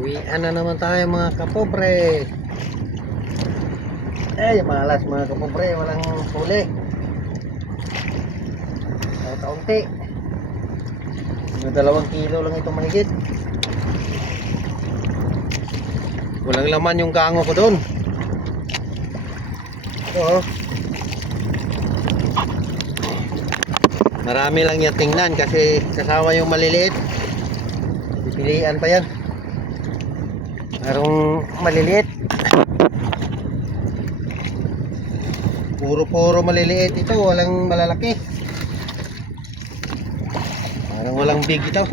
Uwian na naman tayo mga kapobre. Malas mga kapobre, walang huli. Kaunti. Mga 2 kilo lang ito mahigit. Walang laman yung kango ko doon. Ito oh. Marami lang yan tingnan kasi kasama yung maliliit. Pipilian pa yan. Merong maliliit. Puro maliliit ito, walang malalaki. Parang walang big ito.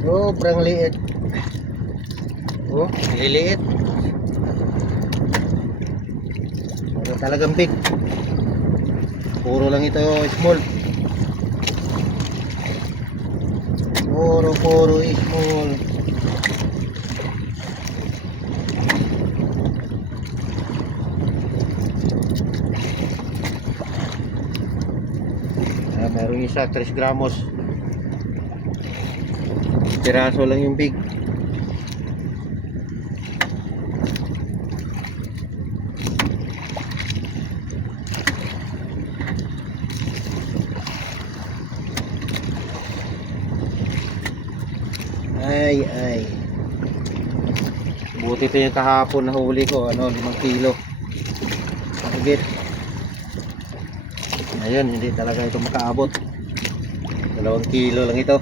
Sobrang liit. Oh, maliliit. Wala talagang big. Puro lang ito small. Puro small. Meron isa 3 gramos. Piraso lang yung big. Ay. Buti ito yung kahapon na huli ko. 5 kilo. Higit. Ayun, hindi talaga ito makaabot. 2 kilo lang ito.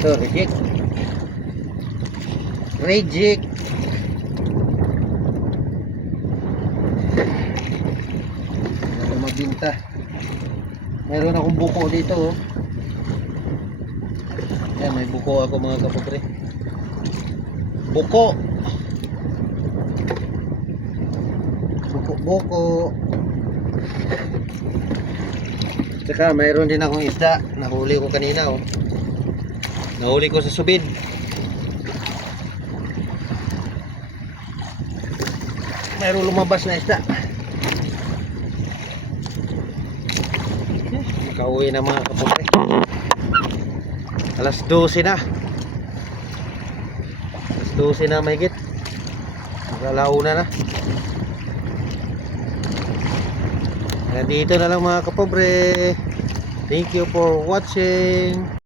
Ito, reject. Ano mabinta. Meron akong buko dito oh. Yan, may buko ako mga kapobre. Buko. Tsaka mayroon din akong isda. Nahuli ko kanina oh. Nahuli ko sa subid. Mayroon lumabas na isda. Kauwi na mga kapobre. Alas 12 na. Alas 12 na mahigit. Magalauna na. Nandito na lang mga kapobre. Thank you for watching.